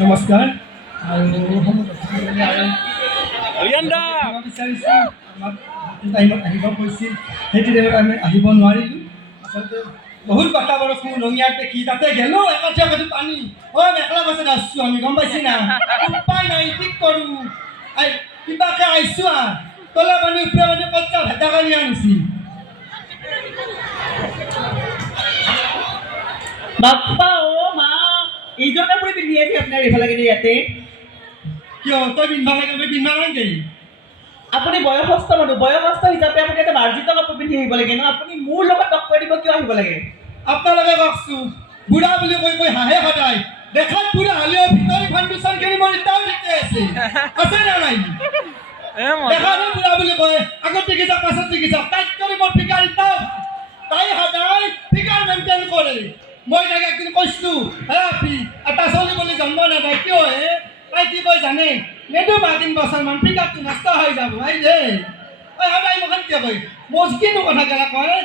নমস্কাৰ টাইমত আহিব কৈছিল সেইটো টাইমত আমি আহিব নোৱাৰিলোঁ আচলতে বহুত বাটা বৰষুণ ৰঙিয়াত দেখি তাতে গেলোঁ একাঠীয়া কাঠি পানী মেখেলা পাছত আছোঁ আমি গম পাইছি না উপায় নাই কি কৰোঁ কিবাকে আহিছোঁ তলা পানী উপৰে পানী কচ্চা ভেটা কানি আনিছি বাপ্পা ও মা এইজনে পুরি পিন্ধিয়ে আছে আপনার এফালে গেলে ইয়াতে কিয় তই পিন্ধবা লাগে মই পিন্ধবা নালাগে আপুনি বয়সস্থ মানুহ বয়সস্থ হিচাপে আপুনি এটা মাৰ্জিত কাপোৰ পিন্ধি আহিব লাগে ন আপুনি মোৰ লগত টক্কৰ দিব কিয় আহিব লাগে আপোনালোকে কওকচোন বুঢ়া বুলি কৈ কৈ হাঁহে সদায় দেখাত বুঢ়া হ'লেও ভিতৰি ফাউণ্ডেশ্যন খেলি মোৰ এতিয়াও ঠিকে আছে আছে নে নাই দেখাত বুঢ়া বুলি কয় আগত দেখি যাওক পাছত দেখি যাওক তাইত কৰি মোৰ ফিগাৰ এতিয়াও তাই সদায় ফিগাৰ মেইনটেইন কৰে মই তাইক একদিন কৈছোঁ হে আপি এটা ছোৱালী বুলি জন্ম নাপায় কিয় হে তাই কি কয় জানে নেদো বা 3 বছৰমান ফিগাৰটো নষ্ট হৈ যাব এই যে সদায় মোক কিয় কয় মোৰ কিনো কথা গেলা কয়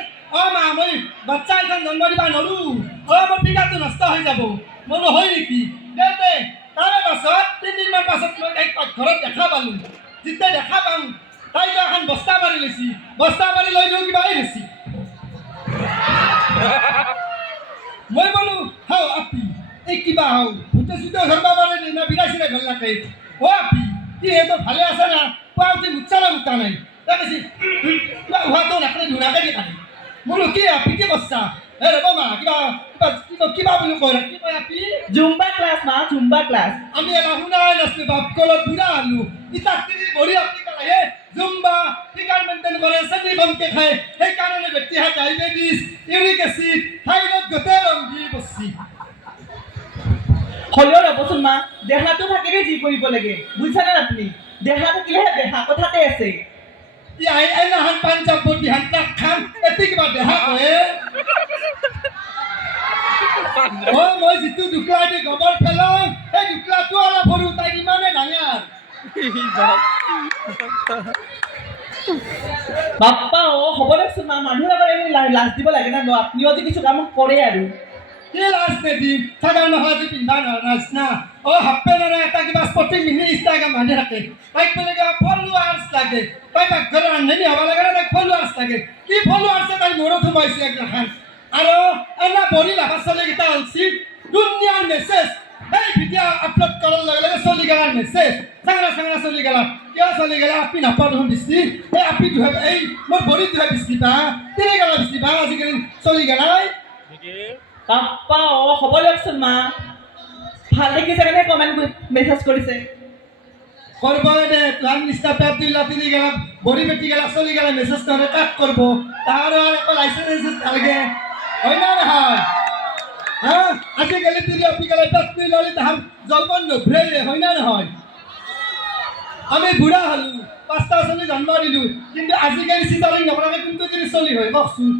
মা মই বাচ্চা এখন জন্ম দিবা নোৱাৰোঁ মোৰ ফিগাৰটো নষ্ট হৈ যাব মই নহয় নেকি দে তাৰে পাছত 3 দিনমান পাছত মই তাইক ঘৰত দেখা পালোঁ যেতিয়া দেখা পাম তাইতো এখন বস্তা মাৰি লৈছি বস্তা মাৰি লৈ দিওঁ কিবা হৈ গৈছি মই বোলো হাও আপি এই কিবা হাও ভূতে চুতে ধৰবা পাৰে নে বিৰাচিৰে ঘৰ লাগে আপি কি তো ভালে আছে না পাউটি মুচ্ছা না মুটা নাই তাই কৈছি হোৱাটো নাখালে ধুনাকে দি কাটি বোলো কি আপি কি কৈছা ৰ'ব মা কিবা বুলি কয় কি কয় আপি জুম্বা ক্লাছ মা জুম্বা ক্লাছ আমি এটা শুনাই নাছিলোঁ বাপ কলত বুঢ়া হ'লো ইতাক তিনি ভৰি আপি কালাহে জুম্বা ফিগাৰ মেইনটেইন কৰে চেনি কমকে খায় সেইকাৰণে ব্যক্তি হাত ডায়েবেটিছ ইউৰিক এচিড থাইৰয়ড গোটেই ৰংগী বসছি হ'লেও ৰ'বচোন মা দেহাটো থাকিলে যি কৰিব লাগে বুজিছানে আপুনি দেহা থাকিলেহে দেহা কথাতে আছে এনাহান পাঞ্জাব বটি হান তাক খাম এতি কিবা দেহা কয় মই যিটো দুকলা দি গোবৰ পেলাওঁ সেই দুকলাটো অলপ সৰু তাই ইমানে ডাঙৰ বাপ্পা হ'ব দেচোন মা মানুহৰ আগত এনে লাজ দিব লাগে না আপুনিও যে কিছু কাম কৰে আৰু কি লাজ নিদিম চাদৰ মেখেলাটো পিন্ধা নাজ না হাফ পেণ্ট এটা কিবা স্পৰ্টিং পিন্ধি ইনষ্টাগ্ৰাম বান্ধি থাকে তাইক বোলে কিবা ফলোৱাৰ্ছ লাগে তাই পাকঘৰত ৰান্ধনি হ'ব লাগে তাইক ফলোৱাৰ্ছ লাগে কি ফলোৱাৰ্ছে তাই মূৰত সোমাইছে একলাখান আৰু এনা বৰি লাভা চলিকেইটা আনছি দুনিয়াৰ মেছেজ এই ভিডিঅ' আপলোড কৰাৰ লগে লগে চলি গেলাৰ মেছেজ চাংৰা চলি গেলা কিয় চলি গেলা আপি নাপাওঁ দেখোন বিস্তি এই আপি ধুৱাই এই মোৰ ভৰিত ধুৱাই বিস্তি পা তিনি গেলা বিস্তি পা আজিকালি চলি গেলাই বাপ্পা হ'ব দিয়কচোন মা ভাল দেখিছে কাৰণে কমেণ্ট মেছেজ কৰিছে করবো দে প্লান নিষ্ঠা পেট দিলা তিনি গেলা বড়ি বেটি গেলা চলি গেলা মেসেজ করে কাক করব তার আর একটা লাইসেন্স লাগে হয় না হয় হ্যাঁ আজিকালি তিনি আপনি গেলে পেট দিলে তাহার জলপান নভ্রে হয় না হয় আমি বুড়া হলো 5টা ছোৱালী জন্ম দিলো কিন্তু আজিকালি চিন্তালি নকৰাকে কোনটো জিনিস চলি হয় কওকচোন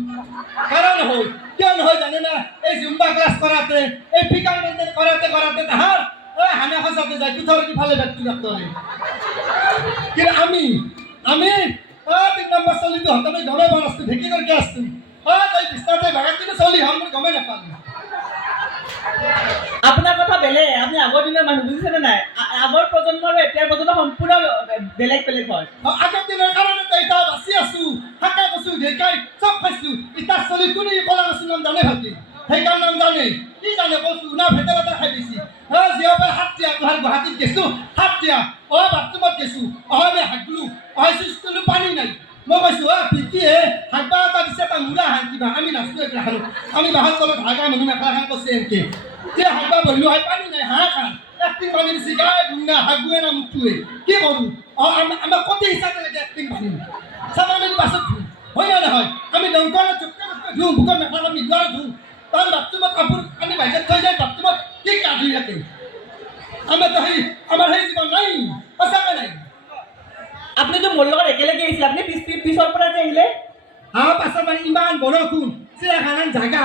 কাৰণ হয় কিয় নহয় জানে না এই জুম্বা ক্লাছ কৰাতে এই ফিগাৰ মেইনটেইন কৰাতে তাহার হানা খসাতে যায় কুথরকি ফালে ব্যক্তি ডাক্তারে কিন্তু আমি 3 নম্বর চলিতো হতবে গমে বনস্ত ঢেকি করকে আসছি তাই বিস্তারে ভাগাত কিন্তু চলি হম গমে নাপালো আপোনাৰ কথা বেলেগ আপুনি আগৰ দিনৰ মানুহ বুজিছেনে নাই আগৰ প্ৰজন্ম আৰু এতিয়াৰ প্ৰজন্ম সম্পূৰ্ণ বেলেগ হয় আগৰ দিনৰ কাৰণে এটা বাচি আছো হাকা কচু ঢেকাই চব খাইছো ইটা চলি কোনে কলা কচু নাম জানে ভালকে সেইকাৰ নাম জানে কি জানে কচু না ভেটেলাটা খাই দিছি জিয়াবে হাতিয়া তোহাৰ গুৱাহাটীত গেছো হাতিয়া বাথৰুমত গেছো আমি হাগলো স্কুলো পানী নাই মই কৈছো পিটি হাগবা এটা দিছে এটা মুৰা হাগ কিবা আমি নাচো এটা খালো আমি বাহাত তলত হাগা মানুহ মেখেলা খান কৈছে এনেকে যে হাগবা বহিলো হয় পানী নাই হাঁহ খান একটিং পানী দিছি গাই ধুনা হাগুৱে না মুখটোৱে কি কৰোঁ আমাৰ কতি হিচাপে লাগে একটিং পানী চাবা আমি পাছত হয় না নহয় আমি দংকলত চুপকে ধুওঁ ভোকৰ মেখেলা আমি দুৱাৰ ধুওঁ তাৰ বাথৰুমত কাপোৰ আমি বাহিৰত থৈ যায় বাথৰুমত কি কাঢ়ি থাকে আমাৰ সেই জীৱন নাই সঁচাকে নাই আপুনিতো মোৰ লগত একেলগে আহিছিলে আপুনি পিছৰ পৰা যে আহিলে পাছত মানে ইমান বৰষুণ চিৰিয়াখানাৰ জাগা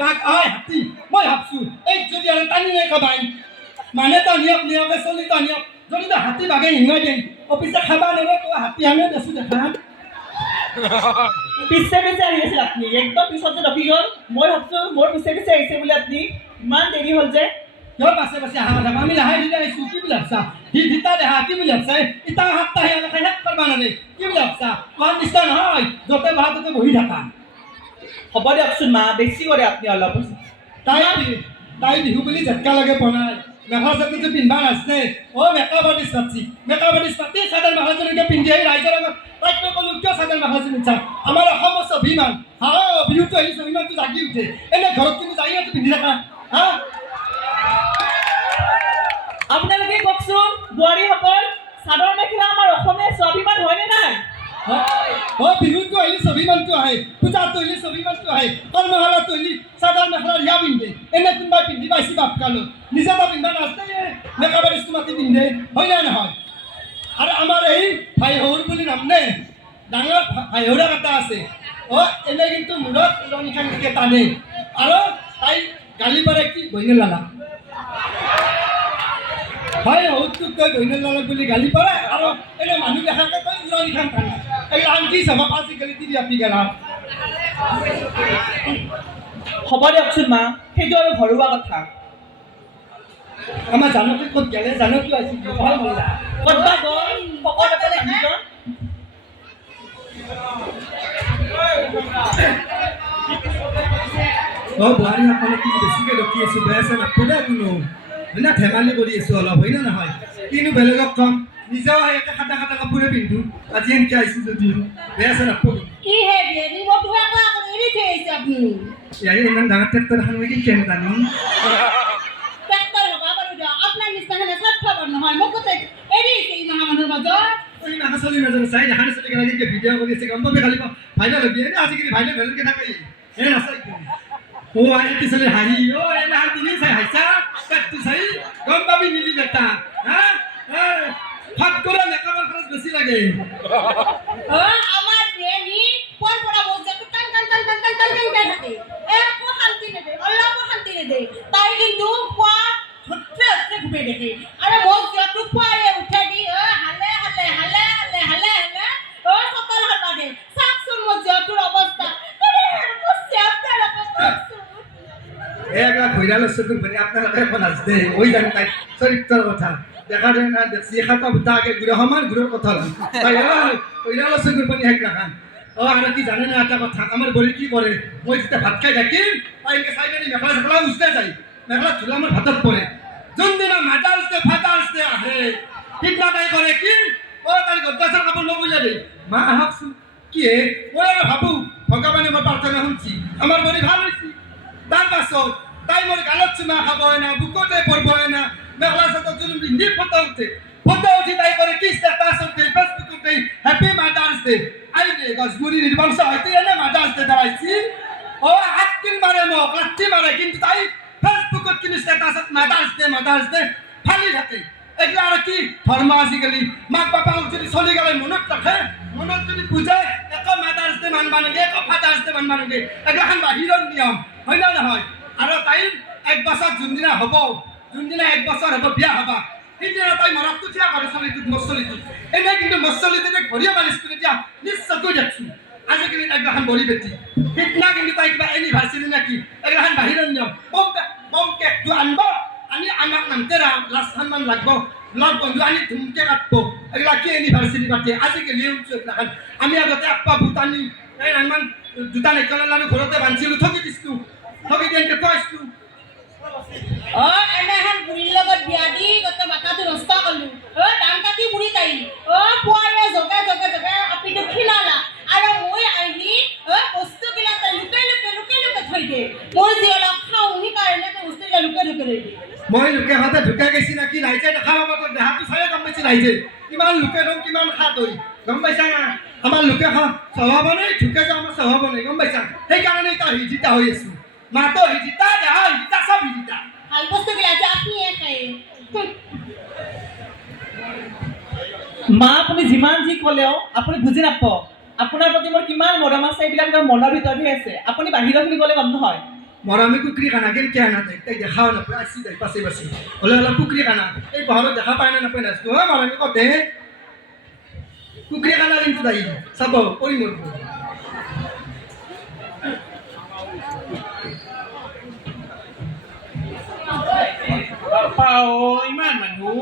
বাঘ হাতী মই ভাবছো এই যদি আৰু টানি নাই কবাই মানে নিয়কে চলি নিয়ক যদি হাতী বাঘে হিঙাই দিম অফিচে খাবা নৰে হাতী আমিও দেছো দেখা পিছে আহি আছিল আপুনি একদম পিছত যে ৰখি গ'ল মই ভাবছো মোৰ পিছে আহিছে বুলি আপুনি ইমান দেৰি হ'ল যে কিয় বাছে বাছে আহা কথা আমি লাহে ধীৰে আহিছোঁ কি বুলি ভাবছা সি ভিতা দেহা কি বুলি ভাবছা ইটা সাতটা সেয়ালৈকে শেষ কৰিব নালাগে কি বুলি ভাবছা তোমাৰ নিচিনা নহয় য'তে বহা ত'তে বহি থাকা হ'ব দিয়কচোন মা বেছি কৰে আপুনি অলপ তাই বিহু বুলি ঝটকা লাগে বনাই মেখেলা চাদৰটো পিন্ধবা নাজনে অ' মেকআপ আৰ্টিষ্ট পাতি চাদৰ মেখেলাযোৰকে পিন্ধি আহি ৰাইজৰ আগত তাইক মই ক'লো কিয় চাদৰ মেখেলাযোৰ পিন্ধছা আমাৰ অসমৰ স্বাভিমান বিহুটো আহি স্বাভিমানটো জাগি উঠে এনে ঘৰত তুমি যাই পিন্ধি থাকা হা আপোনালোকে কওকচোন বোৱাৰীসকল চাদৰ মেখেলা আমাৰ অসমীয়া স্বাভিমান হয়নে নাই বিহুটো আহিলে স্বাভিমানটো আহে পূজাটো আহিলে স্বাভিমানটো আহে কৰ্মশালাটো আহিলে চাদৰ মেখেলা ৰিহা পিন্ধে এনে কোনোবাই পিন্ধি পাইছে বাপকালো নিজে তো পিন্ধবা নাজনে মেকআপ আৰ্টিষ্ট মাতি পিন্ধে হয় নে নহয় আৰু আমাৰ এই ভাইহৌৰ বুলি নামনে ডাঙৰ ভাইহৌৰা এটা আছে এনে কিন্তু মূৰত ৰঙিখান টানে আৰু তাই গালি পাৰে কি বহিনে লালা হয় হৌটোক তই বহিনে লালা বুলি গালি পাৰে আৰু এনে মানুহ দেখাকে তই উৰণিখান টানা এই আনকি স্বভাৱ আজিকালি তিৰি আপি গেলা হ'ব দিয়কচোন মা সেইটো আৰু ঘৰুৱা কথা আমাৰ জানকী ক'ত গেলে জানকী আছিল ভাল মহিলা ক'ত বা গ'ল পকত এটা মানুহজন বোৱাৰীসকলে কিন্তু বেছিকৈ ৰখি আছোঁ বেয়া আছে নাপদে কোনো হয়না ধেমালি কৰি আছোঁ অলপ হয় নে নহয় কিনো বেলেগক কম নিজেও ইয়াতে খাটা খাটা কাপোৰে পিন্ধো আজি এনেকৈ আহিছোঁ যদিও বেয়া আছে নাপদ ইয়াৰে ইমান ডাঙৰ ট্ৰেক্টৰ এখন মই কেনে জানিম চলি মাজত চাই দেখানে চলি গেলা কিন্তু ভিডিঅ' কৰি আছে গম পাবি খালি ভাইৰেল হ'বি এনে আজিকালি ভাইৰেল ভাইৰেলকৈ থাকে এই নাচাই আইটি চলি হাঁহি এনে হাঁহি চাই হাইছা পেটটো চাই গম পাবি নিলি বেটা হা ফাট কৰা মেকআপৰ খৰচ বেছি লাগে আমার বেনি পর পড়া বলছে তো টান টান টান টান টান টান টান থাকে একো শান্তি নেই অল্প শান্তি নেই তাই কিন্তু কোয়া হচ্ছে ঘুরে দেখে আরে বল যত পায়ে উঠে দি হালে হালে হালে হালে হালে হালে সকাল হালবা দে সাকসুর মধ্যে তোর অবস্থা একলা ভৈরালের চকুর পানি আপনারা এখন আসতে ওই জানি তাই চরিত্রের কথা দেখা যায় না দেখছি খাতা বুতা আগে ঘুরে সমান ঘুরের কথা তাই ভৈরালের চকুর পানি এক রাখান আর কি জানে না একটা কথা আমার বলি কি করে মই যেতিয়া ভাত খাই থাকিম তাইকে চাইডে মেখেলা চেখেলা উঠতে যাই মেখেলা ঝুলা আমার ভাতত পরে যোনদিনা মাদার্সডে ফাদার্সডে আহে সিদিনা তাই কৰে কি তাই গদ্দাচাৰ কাপোৰ নবুলিয়া দেই মা আহকচোন কি হে মই আৰু ভাবো ভগৱানে মই প্ৰাৰ্থনা শুনছি আমাৰ বৰি ভাল হৈছে তাৰ পাছত তাই মোৰ গালত চুমা খাব হয় না বুকতে পৰব হয় না মেখেলা চাদৰ জুলুম পিন্ধি ফটো উঠি তাই কৰে কি ষ্টেটাছ উঠে ফেচবুকতে happy mothers day I they গছগুৰি নিৰ্বংশ হয়তো এনে মাদাৰ্স ডে দাঁড়াইছি হাত কিন মাৰে মোক লাঠি মাৰে কিন্তু তাই ফেচবুকত কিন্তু ষ্টেটাছত মাদাৰ্স ডে ফালি থাকে এগুলো আর কি ধর্ম আজিকালি মাক বাপাক যদি চলি গেলে মনত রাখে মনত যদি বুঝে এক মাদার্স ডে মানবা নাগে এক ফাদার্স ডে মানবা নাগে এগুলো বাহিৰৰ নিয়ম হয় না নহয় আৰু তাইৰ এক বছৰ যোনদিনা হ'ব যোনদিনা এক বছৰ হ'ব বিয়া হবা সেইদিনা তাই মৰাটো থিয়া কৰে চলিটোত মচলিটোত এনে কিন্তু মচলিটোতে ঘৰিয়া মালিচ কৰি দিয়া নিশ্চয়কৈ দেখছোঁ আজিকালি এগলাখান বৰি বেটি সিদিনা কিন্তু তাই কিবা এনিভাৰ্চাৰী নেকি এগলাখান বাহিৰৰ নিয়ম বম কেকটো আনব আনি আমাক নামতে লাষ্ট খানমান লাগব লগ বন্ধু আনি ধুমকে কাটব এগুলা কি এনিভাৰ্চাৰী পাতে আজিকালি এগলাখান আমি আগতে আপা ভূটানী এই নামান দুটা নেকলৰ লাৰু ঘৰতে বান্ধিছিলোঁ ঠগি দিছিলোঁ ঠগি দি এনেকৈ খুৱাইছিলোঁ এনেহেন বুঢ়ীৰ লগত বিয়া দি গোটেই মাথাটো নষ্ট কৰিলোঁ দাম কাটি বুঢ়ী তাই পোৱাৰে জগে জগে জগে আপিটো খিনালা আৰু মই আহি বস্তুবিলাক তাই লুকাই থৈ দিয়ে মই যি অলপ খাওঁ সেইকাৰণে বস্তুবিলাক লুকাই থৈ দিয়ে মই লোকে হাতে ঢুকাই গৈছি নাকি ৰাইজে দেখা পাব তোৰ দেহাটো চায়ে গম পাইছি ৰাইজে কিমান লোকে থওঁ কিমান খা তই গম পাইছা না আমাৰ লোকে খা স্বভাৱ নাই ঢুকে যাওঁ আমাৰ স্বভাৱ নাই গম পাইছা সেইকাৰণে এতিয়া হিজিতা হৈ আছোঁ মাতো হিজিতা দেহা হিজিতা চব হিজিতা ভাল বস্তুবিলাক যে আপুনিয়ে খায় মা আপুনি যিমান যি ক'লেও আপুনি বুজি নাপাব আপোনাৰ প্ৰতি মোৰ কিমান মৰম আছে এইবিলাক মোৰ মনৰ ভিতৰতে আছে আপুনি বাহিৰখিনি গ'লে গম নহয় মৰমী কুকুৰী খানা কেনেকৈ আনা তাইক তাইক দেখাও নাপায় আসি তাই পাছে পাছে হ'লে অলপ কুকুৰী খানা এই পাহাৰত দেখা পায় না নাপায় নাচটো মৰমী কতে কুকুৰী খানা কিন্তু তাই চাব কৈ মৰব ইমান মানুহ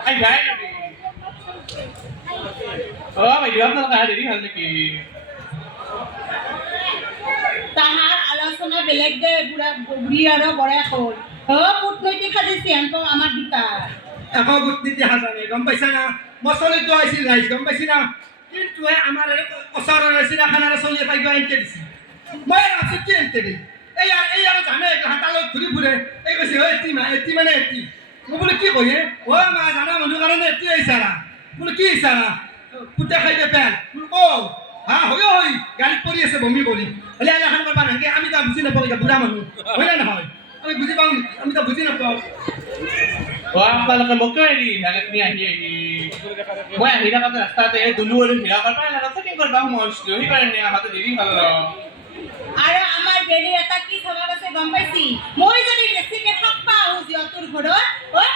আহিবাই নেকি বাইদেউ আপোনালোকে আহা দেৰি হ'ল নেকি তাহাৰ আলোচনা বেলেগ দে বুঢ়ী আৰু বৰেক হ'ল কূটনৈতিক সাজি চিহান্ত আমাৰ দুটা একো কূটনীতি সাজানে গম পাইছা না মই চলিটো আহিছিল ৰাইজ গম পাইছি না কিন্তু আমাৰ ওচৰৰ চিৰাখানাৰে চলি এটা কিবা এনকে দিছে মই আছো কি এনকে দিম এই আৰু জানে হাতালত ঘূৰি ফুৰে এই কৈছে এটি মানে এটি মই বোলে কি কয় মা জানা মানুহ কাৰণে এটি আহিছাৰা বোলে কি আহিছাৰা পুতে খাই দে পেন বোলো হা হয় গাড়ীত পৰি আছে বমি কৰি হলে এখন কৰবা নালাগে আমি তাৰ বুজি নাপাওঁ এতিয়া বুঢ়া মানুহ হয় নে নহয় আমি বুজি পাওঁ আমি তাৰ বুজি নাপাওঁ আপোনালোকে মোক কিয় এৰি ভালেখিনি আহি মই আহি থাকোঁতে ৰাস্তাতে দুলু আৰু ভিৰা কৰবা চেটিং কৰবা সোমাইছিলোঁ সেইকাৰণে আহাতে দেৰি হ'ল আৰু আমাৰ বেলি এটা কি স্বভাৱ আছে গম পাইছি মই যদি বেছিকে থাকবা আহোঁ সিহঁতৰ ঘৰত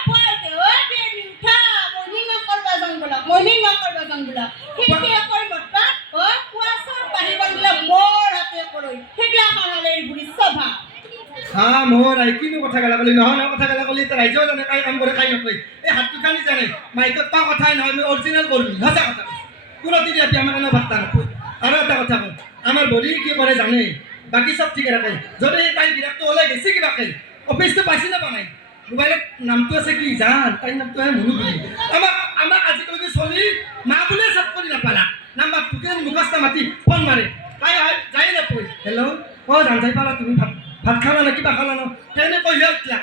পুৱাতে বেলি উঠা মৰ্ণিং ৱাক কৰবা যাওঁ বোলা সেইটোৱে কৈ মতবা পুৱা চব বাহিৰ বোলা মোৰ হাতে কৰৈ সেইটোৱে আমাৰ এই বুঢ়ী স্বভাৱ হা মোৰ কিনো কথা গেলা কলি নহয় কথা গেলা কলি ৰাইজেও জানে কাই কাম কৰে কাই নকৰে এই হাতটো কানি জানে মাইকত পা কথাই নহয় আমি অৰিজিনেল কৰিবি সঁচা কথা কোনো দিদি আপনি আমাৰ কাৰণে বাৰ্তা নকয় আৰু এটা কথা কওঁ আমাৰ বডি কি কৰে জানে বাকী চব ঠিকে থাকে যদি তাই বিৰাটটো ওলাই গেছি কিবাকে অফিচটো পাইছি না পোৱা নাই মোবাইলত নামটো আছে কি জান তাইৰ নামটো আহে মনু বুলি আমাক আজিকালি চলি মা বুলিয়ে চব কৰি নাপালা নাম্বাৰ তোকে মুখস্থ মাতি ফোন মাৰে তাই যাই নাপয় হেল্ল' জান যাই পালা তুমি ভাত খালা না কিবা খালা ন তেনে কহিলে উঠলা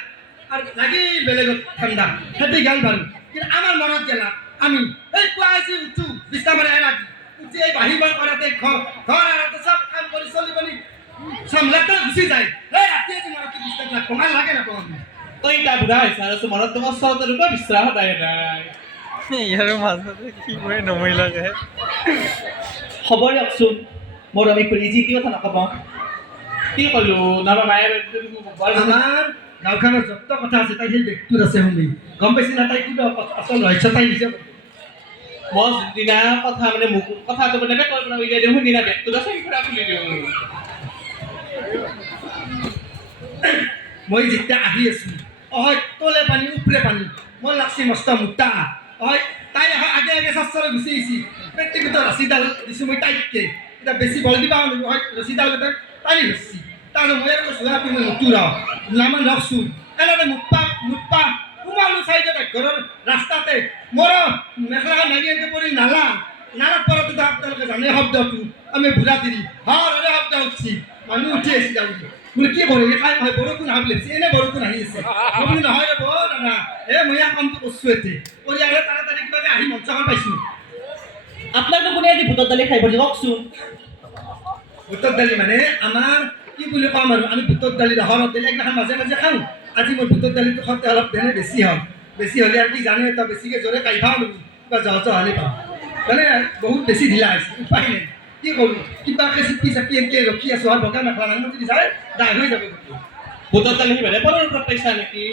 আৰু লাগি বেলেগত ঠাণ্ডা সেইটো গাল বাৰু কিন্তু আমাৰ মনত গেলা আমি এই পুৱা আজি উঠো বিছনা মাৰে ৰাতি উঠি এই বাহিৰ বাৰ কৰাতে ঘৰ আৰাতে চব কাম কৰি চলি পানি চমলাতে গুচি যায় এই ৰাতি আজি মনত বিছনা লাগ কমাল লাগে না কোন তই এতিয়া বুঢ়া হৈছা আৰু মনত তোমাৰ ওচৰতে ৰূপা বিশ্ৰাম সদায় নাই ইয়াৰ মাজতে কি কৰে নমৰিলাকে খবৰ দিয়কচোন মোৰ আমি খুলি যি কি কথা নকব কি ক'লো নামা মায়ে আমাৰ গাঁওখনৰ যত কথা আছে তাই সেই ব্যক্তিৰ আছে শুনি গম পাইছি না তাই কিবা আচল ৰহস্য তাই নিজে মই যোনদিনা কথা মানে মোক কথাটো মানে কল্পনা উলিয়াই দিওঁ সেইদিনা বেগটোত আছে সেইখন খুলি দিওঁ মই যেতিয়া আহি আছো তলে পানী উপৰে পানী মই লাগছি মস্ত মোটা তাই আগে আগে চাৰে গুচি আহিছি পেটিকোটৰ ৰছীডাল দিছোঁ মই টাইটকে এতিয়া বেছি বল দিবা ৰছীডাল গোটেই টানি ধৰছি তাৰপিছত মই আৰু কৈছোঁ আপুনি নুতুৰাও নামান ৰখচোন এনেকৈ মুঠপা সোমালোঁ চাইডত ঘৰৰ ৰাস্তাতে মোৰ মেখেলাখন নাগি এনেকৈ পৰি নালাত পৰাটো আপোনালোকে জানে শব্দটো আমি বুঢ়া তিৰি হৰে শব্দ উঠছি মানুহ উঠি আহিছে যাওঁ বোলে কি কৰে কাই হয় বৰষুণ আহি লাগিছে এনে বৰষুণ আহি আছে বোলো নহয় ৰ'ব দাদা মই ইয়াৰ কামটো কৰিছোঁ এতে কৰি আৰু তাড়াতাড়ি কিবাকৈ আহি মঞ্চখন পাইছোঁ আপোনাকতো কোনে আজি ভূতৰ দালি খাই পৰি কওকচোন ভূতৰ দালি মানে আমাৰ কি বুলি ক'ম আৰু আমি ভূতৰ দালি হৰত বেলেগ এখন মাজে মাজে খাওঁ আজি মই ভূতৰ দালিটো খাওঁতে অলপ বেনে বেছি হ'ল বেছি হ'লে আৰু কি জানে তই বেছিকৈ জোৰে কাই খাওঁ কিবা জহ হ'লে পাওঁ মানে বহুত বেছি ঢিলা হৈছে উপায় নাই কি কৰোঁ কিবাকৈ চিপি চাপি এনেকৈ ৰখি আছোঁ আৰু বগা মেখেলা নাঙত যদি যায় দাগ হৈ যাব ভূতৰ দালি সিমানে পৰৰ ওপৰত পাইছা নেকি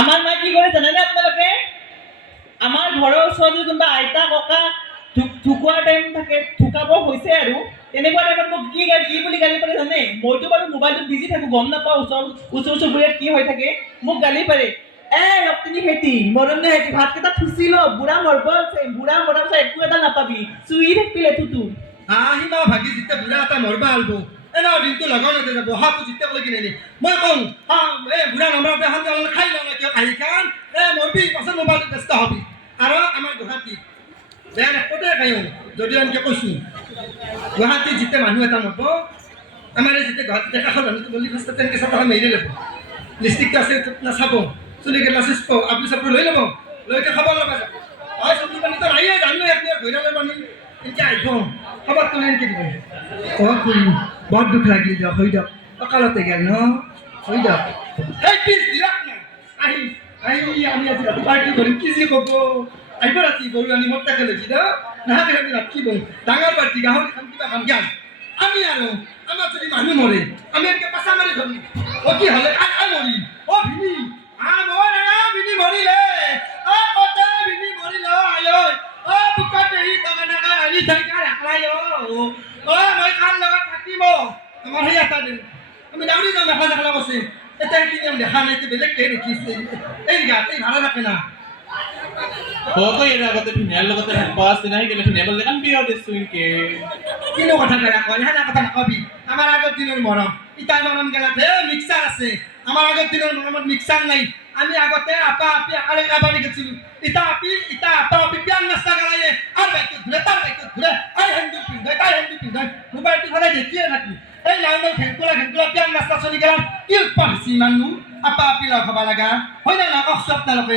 আমাৰ মায়ে কি কৰে জানেনে আপোনালোকে আমাৰ ঘৰৰ ওচৰত যদি কোনোবা আইতা ককা ঢুকোৱাৰ টাইম থাকে ঢুকাব হৈছে আৰু তেনেকুৱা টাইমত মোক কি বুলি গালি পাৰে জানে মইতো বাৰু মোবাইলটোত বিজি থাকোঁ গম নাপাওঁ ওচৰ চুবুৰীয়াত কি হৈ থাকে মোক গালি পাৰে ৰক্তিনী খেতি মৰমনে খেতি ভাতকেইটা থুচি ল বুঢ়া মৰব আছে বুঢ়া মৰাৰ পিছত একো এটা নাপাবি চুই থাকিলে তুতো আহিবা ভাগি যেতিয়া বুঢ়া এটা মৰবা আলব এনেও দিনটো লগাওঁতে যাব হাতটো যেতিয়া ক'লে কিনে মই কওঁ বুঢ়া নমৰাতে এখন খাই লওঁ কিয় আহি খান মৰবি পাছত মোবাইলটো ব্যস্ত হবি আৰু আমাৰ গুৱাহাটীত বেয়া নেপতে খাওঁ যদিও এনেকৈ কৈছোঁ গুৱাহাটীত যেতিয়া মানুহ এটা মৰব আমাৰ এই যেতিয়া গুৱাহাটীতে কাষৰ মানুহটো বুলি ফাৰ্ষ্টত তেনেকৈ চাহ মেৰি ল'ব লিপষ্টিকটো আছে নাচাব চুলি কেইটা চিষ্প আপুনি চাপৰ লৈ ল'ব লৈকে খবৰ ল'ব যাব চব্জি পানীটো নায়ে জানো আপুনি ঘৈৰালৈ পানী এনেকৈ আহিব খবৰ তুলি এনেকৈ দিব খুৰী বৰ দুখ লাগিল দিয়ক হৈ দিয়ক অকালতে গেল ন হৈ দিয়ক এই পিছ দিয়ক না আহি আমি আজি ৰাতি পাৰ্টি কৰিম কি যি ক'ব আহিব ৰাতি গৰু আনি মোৰ তাকে লৈছি ন নাহাকে আমি ৰাতি বহোঁ ডাঙৰ পাৰ্টি গাহৰি খাম কিবা খাম জ্ঞান আমি আৰু আমাৰ যদি মানুহ মৰে আমি এনেকৈ পাচা মাৰি ধৰিম কি হ'লে মৰি ভিনি ভিনি মৰিলে কতে ভিনি মৰিল বুকতে আহি থাকা ৰাখলাই মই কাৰ লগত থাকিব আমাৰ সেই এটা দিন আমি দাউৰি যাওঁ মেখেলা চেখেলা কৈছে এতিয়া কিনি আমি দেখা নাই বেলেগ কে দেখিছে এই গাতে ভাড়া থাকে না কত এর আগতে ফিনাল লগতে হেল্প আছে নাই কেলে ফিনাল বলে কাম বিয়া দিছু ইনকে কিনো কথা কয় কয় না কথা নকবি আমার আগৰ দিনৰ মৰম ইটাই মৰম গেলাতে মিক্সাৰ আছে আমাৰ আগৰ দিনৰ মৰমত মিক্সাৰ নাই আমি আগতে আপা আপি আকালে কাবাৰি গেছিলো ইটা আপা আপি পিয়ান নাস্তা গলায়ে আর বাইকে ঘুরে তার বাইকে ঘুরে আই হেন্দু পিন্ধে তাই হেন্দু পিন্ধে মোবাইলটো ঘরে দেখিয়ে থাকি এই লাউনৰ ঘেংকুলা পিয়ান নাস্তা চলি গেলাম কি উৎপাদিছি মানুহ আপা আপি লগ হবা লাগা হয় না কষ্ট আপোনালোকে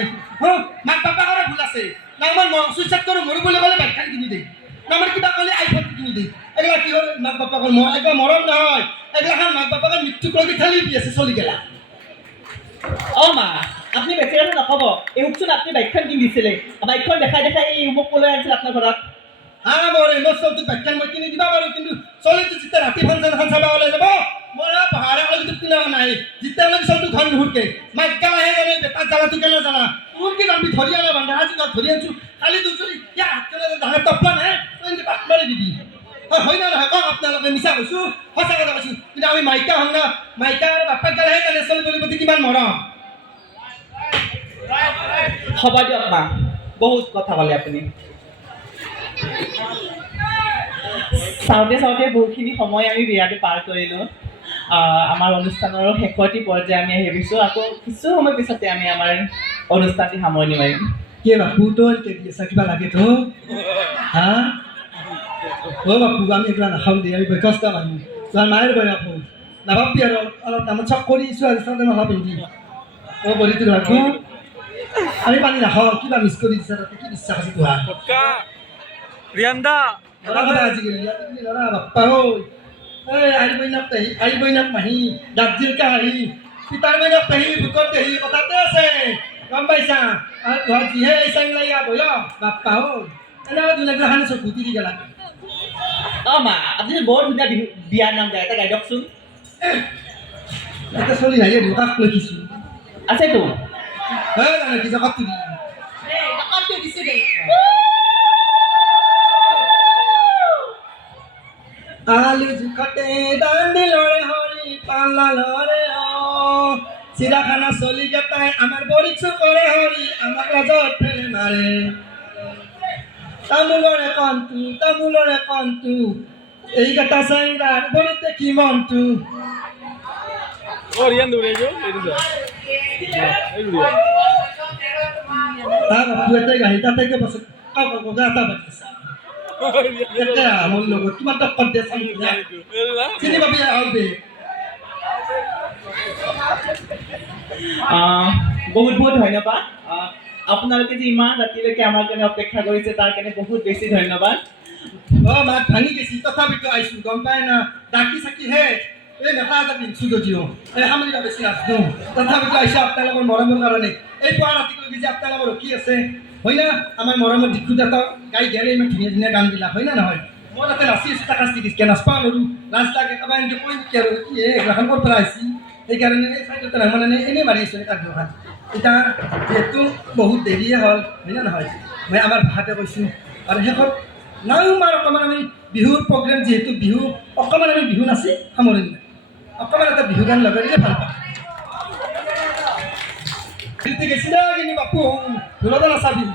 মাক বাপাকৰে ভুল আছে না মই সুইচাইড কৰোঁ মৰো বুলি ক'লে বাইকখন কিনি দে না আমাৰ কিবা ক'লে আইফোন কিনি দে এগুলা কি হ'ল মাক বাপাকৰ একদম মৰম নহয় এগুলাখন মাক বাপাকৰ মৃত্যুক লগি ঠেলি দি আছে চলি গেলা অ' মা আপুনি বেছি কথা নক'ব এইকচোন আপুনি বাইকখন কিনি দিছিলে বাইকখন দেখাই এই মোক ক'লৈ আনিছিল আপোনাৰ ঘৰত মোৰ এই চলটো বাইকখন মই কিনি দিবা পাৰোঁ কিন্তু চলিটো যেতিয়া ৰাতি ফাংচন এখন চাব ওলাই যাব মোৰ পাহাৰৰ লগত কিনা নাই যেতিয়ালৈকে চলটো ঘৰ নুহুৰকে মাইক গালাহে জানে বেটাৰ জ্বালাটো কেনে জানা তোৰ কি আমি ধৰি আনা বান্ধা আজি ধৰি আনিছোঁ খালি তোৰ যদি ইয়াৰ হাত কেনে ডাঙৰ টপলা নাই তই পাত মাৰি দিবি হয় না নহয় কওক আপোনালোকে মিছা কৈছোঁ সঁচা কথা কৈছোঁ কিন্তু আমি মাইকা হওঁ না মাইকা আৰু বাপাক গালাহে জানে চলিবলৈ প্ৰতি কিমান মৰম হ'ব দিয়ক মা বহুত কথা ক'লে আপুনি চাওঁতে বহুতখিনি সময় আমি বিয়াটো পাৰ কৰিলোঁ আমাৰ অনুষ্ঠানৰো শেষৰটি পৰ্যায়ে আমি আহিছোঁ আকৌ কিছু সময় পিছতে আমি আমাৰ অনুষ্ঠানটি সামৰণি মাৰিম কি বাপু তই কেদি আছা কিবা লাগে তো হা বাপু আমি এইবিলাক নাখাওঁ দে আমি বয়সস্থ মানুহ তোমাৰ মায়েৰ বয়স নাভাবি আৰু অলপ দামত চক কৰিছোঁ আৰু চাওঁতে মাথা পিন্ধি বলিটো ৰাখো আমি পানী নাখাওঁ কিবা মিছ কৰি দিছা তাতে কি বিশ্বাস আছে তোমাৰ ৰিয়ান্দা ল'ৰা কথা আজিকালি ল'ৰা বাপ্পা ঐ এই আই বইনাক মাহী দাঁতজিলকা আহি পিতাৰ বইনাক পেহী বুকত পেহী কথাতে আছে গম পাইছা আৰু তোমাৰ যিহে চাং লাগা বয়স বাপ্পা ঐ এনেকুৱা দুনাগৰা খানে চব গুটি দি গেলা অ' মা আপুনি বৰ ধুনীয়া বিয়াৰ নাম গায় এটা গাই দিয়কচোন এটা চলি নাহে দুটাক লিখিছোঁ আছেতো কি জগত তুলি টকাটো দিছে দেই আলি জুখতে দাণ্ডি লৰে হৰি পাল্লা লৰে চিৰাখানা চলি গেটাই আমাৰ বৰিক কৰে হৰি আমাক লাজত ফেলে মাৰে তামোলৰে কণটো এই গেটা চাংৰাৰ বৰতে কি মনটো বাপু এটাই গাড়ী তাতে বছৰ এটা বাজিছা মোৰ লগত কিমান টক্কৰ দিয়ে চিনি পাবি আৰু দে বহুত ধন্যবাদ আপোনালোকে যে ইমান ৰাতিলৈকে আমাৰ কাৰণে অপেক্ষা কৰিছে তাৰ কাৰণে বহুত বেছি ধন্যবাদ মাত ভাঙি গেছি তথাপিতো আহিছোঁ গম পাই না ডাকি চাকি হে এই মেখা এটা পিন্ধিছোঁ যদিও এই সামৰিবা বেছি নাচোঁ তথাপিতো আহিছোঁ আপোনালোকৰ মৰমৰ কাৰণে এই পুৱা ৰাতিলৈকে যে আপোনালোকৰ ৰখি আছে হয় না আমাৰ মৰমৰ দিশটো এটা গাই গেৰে ইমান ধুনীয়া গানবিলাক হয় না নহয় মই তাতে নাচি আছোঁ তাক নাচি নাচপা নোৱাৰোঁ লাজ লাগে কাৰোবাৰ এনেকৈ কৈ নেকি আৰু কি এইগিলাখন ক'ৰ পৰা আহিছে সেইকাৰণে এই চাইডতে মানে এনেই মাৰি আছোঁ তাক দুখন এতিয়া যিহেতু বহুত দেৰিয়ে হ'ল হয় না নহয় মই আমাৰ ভাষাতে কৈছোঁ আৰু শেষত নাওমাৰ অকণমান আমি বিহুৰ প্ৰগ্ৰেম যিহেতু বিহু অকণমান আমি বিহু নাচি সামৰিম অকণমান এটা বিহু গান লগাই দিলে ভাল পাওঁ গেছিলা কিন্তু বাপু ধুলতে নাচাবি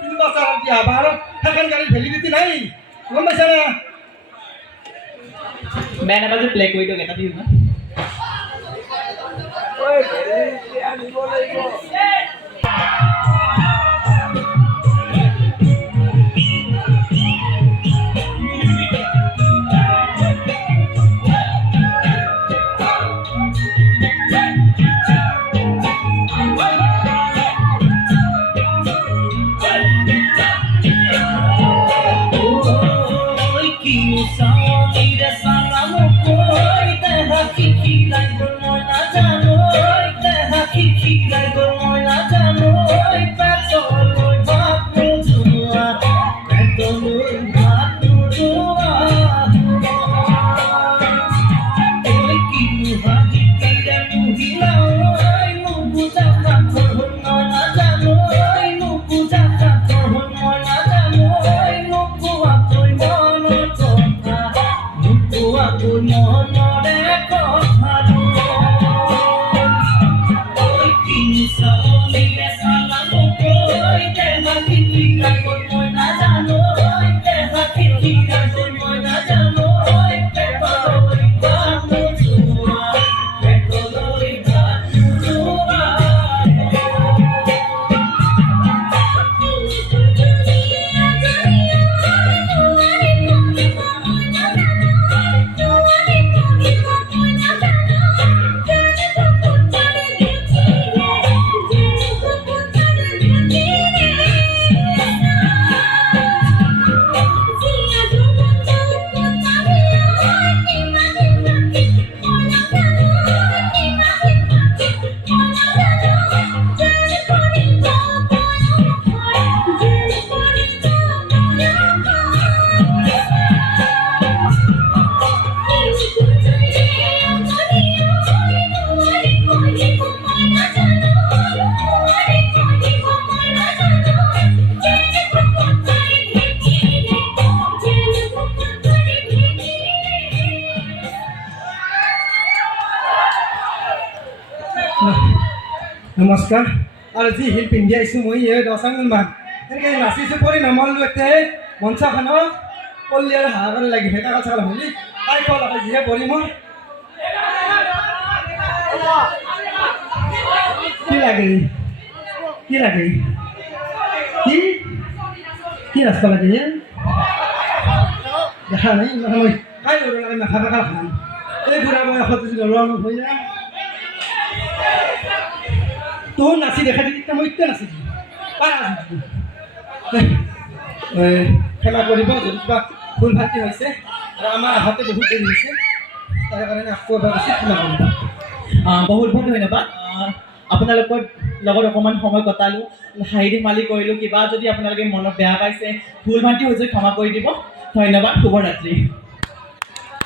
কিন্তু বাচ্চা দিয়া বাহাৰত সেইখন গাড়ীৰ ভেলিডিটি নাই গম পাইছা না বেয়া নাপায় প্লে কৰি দিয়ক এটা বিহু মনৰে কথা নমস্কাৰ আৰু যি শিল পিন্ধি আহিছোঁ মই এই দচাঙৰ মান এনেকৈ নাচিছোঁ কৰি নামলো এতিয়া মঞ্চখনত পল্লী আৰু হাহাকাৰ লাগি ভেকা কাচাৰ হ'লি তাই কোৱা লাগে যিহে পৰি মই কি লাগে কি লাগে কি কি ৰাস্তা লাগে দেখা নাই মই কাই ল'ব লাগে মাথা বেকাৰ খাম এই বুঢ়া বয়সত যদি ল'ৰা হৈ যায় তোৰ নাচি দেখা দি মই এতিয়া নাচিছোঁ ক্ষমা কৰিব যদি কিবা ভুল ভ্ৰান্তি হৈছে আৰু আমাৰ আহাতে বহুত দেৰি হৈছে তাৰ কাৰণে আকৌ এবাৰ বেছি ক্ষমা কৰিব বহুত বহুত ধন্যবাদ আপোনালোকৰ লগত অকণমান সময় কটালোঁ হাঁহি ধেমালি কৰিলোঁ কিবা যদি আপোনালোকে মনত বেয়া পাইছে ভুল ভ্ৰান্তি হৈছে ক্ষমা কৰি দিব ধন্যবাদ শুভৰাত্ৰি